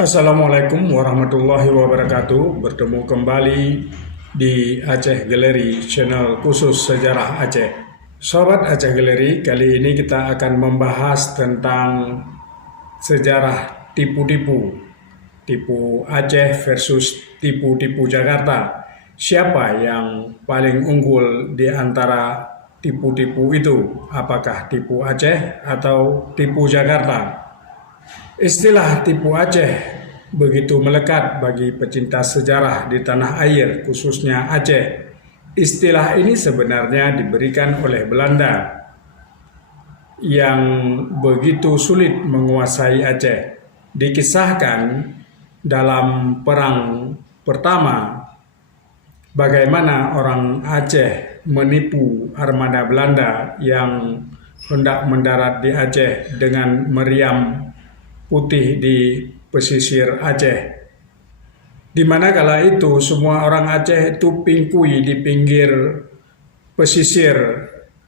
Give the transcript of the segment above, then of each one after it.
Assalamualaikum warahmatullahi wabarakatuh. Bertemu kembali di Aceh Galeri, channel khusus sejarah Aceh. Sobat Aceh Galeri, kali ini kita akan membahas tentang sejarah tipu-tipu. Tipu Aceh versus tipu-tipu Jakarta. Siapa yang paling unggul di antara tipu-tipu itu? Apakah tipu Aceh atau tipu Jakarta? Istilah tipu Aceh begitu melekat bagi pecinta sejarah di tanah air, khususnya Aceh. Istilah ini sebenarnya diberikan oleh Belanda yang begitu sulit menguasai Aceh. Dikisahkan dalam perang pertama bagaimana orang Aceh menipu armada Belanda yang hendak mendarat di Aceh dengan meriam putih di pesisir Aceh. Di mana kala itu semua orang Aceh itu pingkui di pinggir pesisir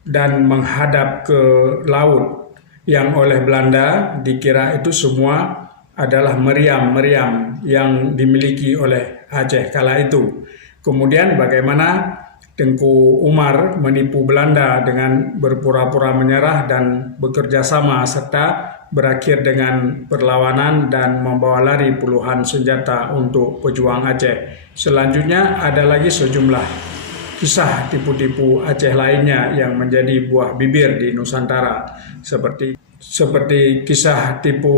dan menghadap ke laut, yang oleh Belanda dikira itu semua adalah meriam-meriam yang dimiliki oleh Aceh kala itu. Kemudian bagaimana Tengku Umar menipu Belanda dengan berpura-pura menyerah dan bekerja sama, serta berakhir dengan perlawanan dan membawa lari puluhan senjata untuk pejuang Aceh. Selanjutnya ada lagi sejumlah kisah tipu-tipu Aceh lainnya yang menjadi buah bibir di Nusantara, seperti kisah tipu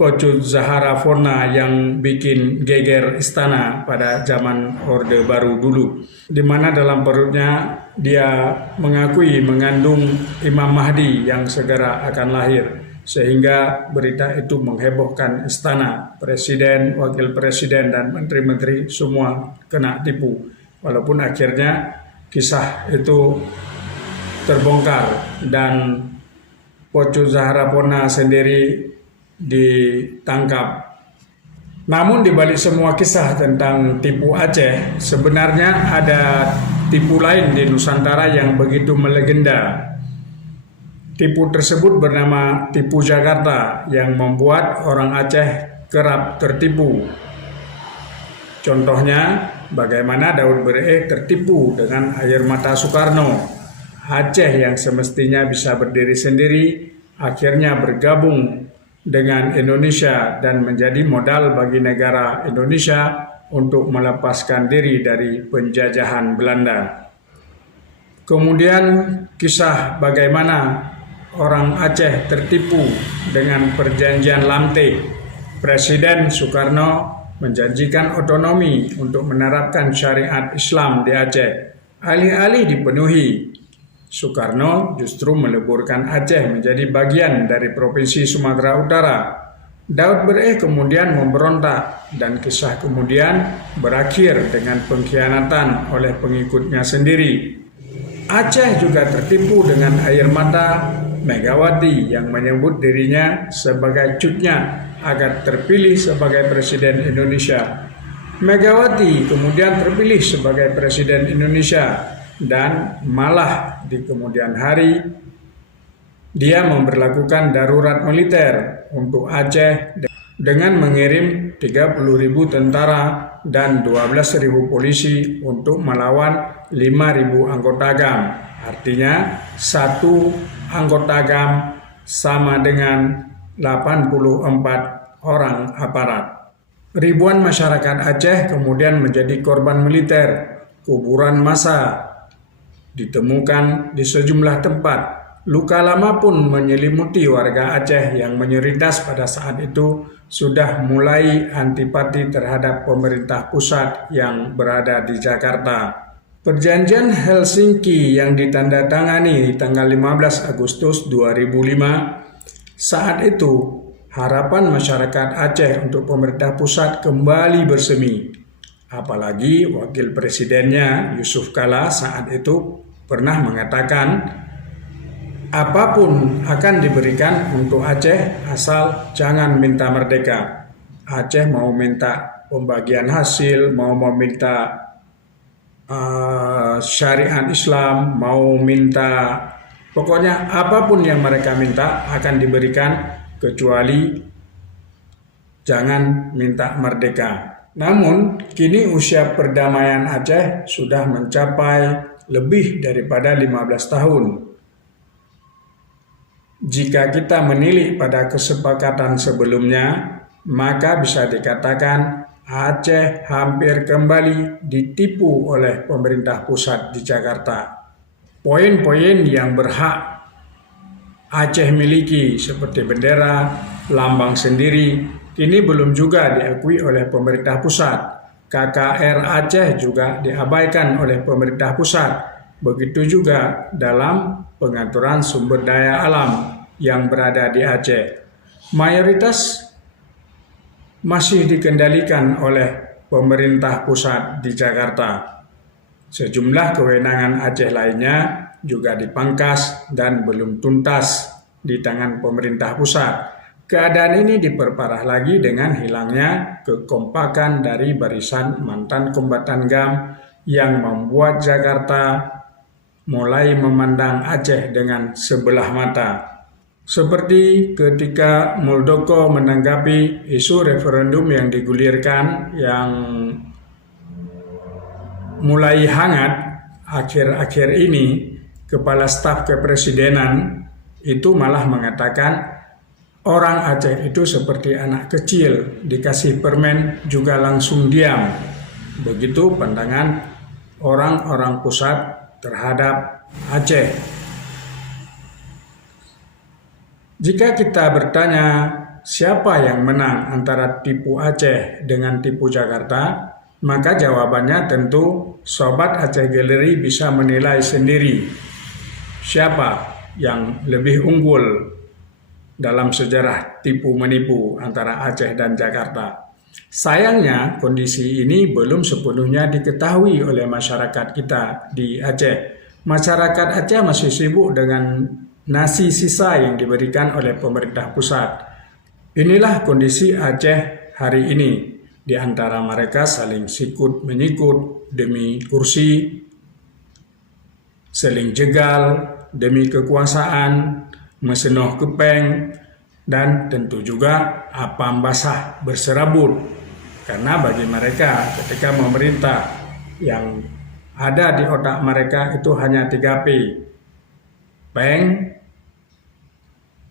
Pocut Zahara Forna yang bikin geger istana pada zaman Orde Baru dulu, di mana dalam perutnya dia mengakui mengandung Imam Mahdi yang segera akan lahir, sehingga berita itu menghebohkan istana. Presiden, wakil presiden, dan menteri-menteri semua kena tipu, walaupun akhirnya kisah itu terbongkar dan Pocut Zahara Forna sendiri ditangkap. Namun di balik semua kisah tentang tipu Aceh, sebenarnya ada tipu lain di Nusantara yang begitu melegenda. Tipu tersebut bernama tipu Jakarta yang membuat orang Aceh kerap tertipu. Contohnya, bagaimana Daud Bereh tertipu dengan air mata Soekarno. Aceh yang semestinya bisa berdiri sendiri, akhirnya bergabung dengan Indonesia dan menjadi modal bagi negara Indonesia untuk melepaskan diri dari penjajahan Belanda. Kemudian kisah bagaimana orang Aceh tertipu dengan perjanjian Lamte. Presiden Soekarno menjanjikan otonomi untuk menerapkan syariat Islam di Aceh. Alih-alih dipenuhi, Soekarno justru meleburkan Aceh menjadi bagian dari Provinsi Sumatera Utara. Daud Bereh kemudian memberontak dan kisah kemudian berakhir dengan pengkhianatan oleh pengikutnya sendiri. Aceh juga tertipu dengan air mata Megawati yang menyebut dirinya sebagai cutnya agar terpilih sebagai Presiden Indonesia. Megawati kemudian terpilih sebagai Presiden Indonesia, dan malah di kemudian hari dia memberlakukan darurat militer untuk Aceh dengan mengirim 30.000 tentara dan 12.000 polisi untuk melawan 5.000 anggota GAM. Artinya satu anggota GAM sama dengan 84 orang aparat. Ribuan masyarakat Aceh kemudian menjadi korban militer. Kuburan massa ditemukan di sejumlah tempat. Luka lama pun menyelimuti warga Aceh yang mayoritas pada saat itu sudah mulai antipati terhadap pemerintah pusat yang berada di Jakarta. Perjanjian Helsinki yang ditandatangani tanggal 15 Agustus 2005, saat itu harapan masyarakat Aceh untuk pemerintah pusat kembali bersemi. Apalagi wakil presidennya Yusuf Kala saat itu pernah mengatakan apapun akan diberikan untuk Aceh asal jangan minta merdeka. Aceh mau minta pembagian hasil, mau meminta syariat Islam, mau minta, pokoknya apapun yang mereka minta akan diberikan, kecuali jangan minta merdeka. Namun, kini usia perdamaian Aceh sudah mencapai lebih daripada 15 tahun. Jika kita menilik pada kesepakatan sebelumnya, maka bisa dikatakan Aceh hampir kembali ditipu oleh pemerintah pusat di Jakarta. Poin-poin yang berhak Aceh miliki seperti bendera, lambang sendiri, kini belum juga diakui oleh pemerintah pusat. KKR Aceh juga diabaikan oleh pemerintah pusat. Begitu juga dalam pengaturan sumber daya alam yang berada di Aceh. Mayoritas masih dikendalikan oleh pemerintah pusat di Jakarta. Sejumlah kewenangan Aceh lainnya juga dipangkas dan belum tuntas di tangan pemerintah pusat. Keadaan ini diperparah lagi dengan hilangnya kekompakan dari barisan mantan kombatan GAM yang membuat Jakarta mulai memandang Aceh dengan sebelah mata. Seperti ketika Muldoko menanggapi isu referendum yang digulirkan yang mulai hangat akhir-akhir ini, Kepala Staf Kepresidenan itu malah mengatakan orang Aceh itu seperti anak kecil, dikasih permen juga langsung diam. Begitu pandangan orang-orang pusat terhadap Aceh. Jika kita bertanya siapa yang menang antara tipu Aceh dengan tipu Jakarta, maka jawabannya tentu Sobat Aceh Gallery bisa menilai sendiri siapa yang lebih unggul dalam sejarah tipu-menipu antara Aceh dan Jakarta. Sayangnya kondisi ini belum sepenuhnya diketahui oleh masyarakat kita di Aceh. Masyarakat Aceh masih sibuk dengan nasi sisa yang diberikan oleh pemerintah pusat. Inilah kondisi Aceh hari ini. Di antara mereka saling sikut menyikut demi kursi, saling jegal demi kekuasaan, mesenoh kepeng, dan tentu juga apam basah berserabut. Karena bagi mereka ketika memerintah yang ada di otak mereka itu hanya 3P, peng,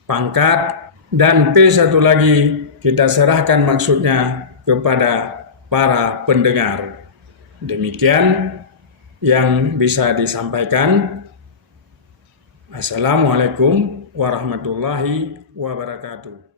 pangkat, dan P satu lagi kita serahkan maksudnya kepada para pendengar. Demikian yang bisa disampaikan. Assalamualaikum warahmatullahi wabarakatuh.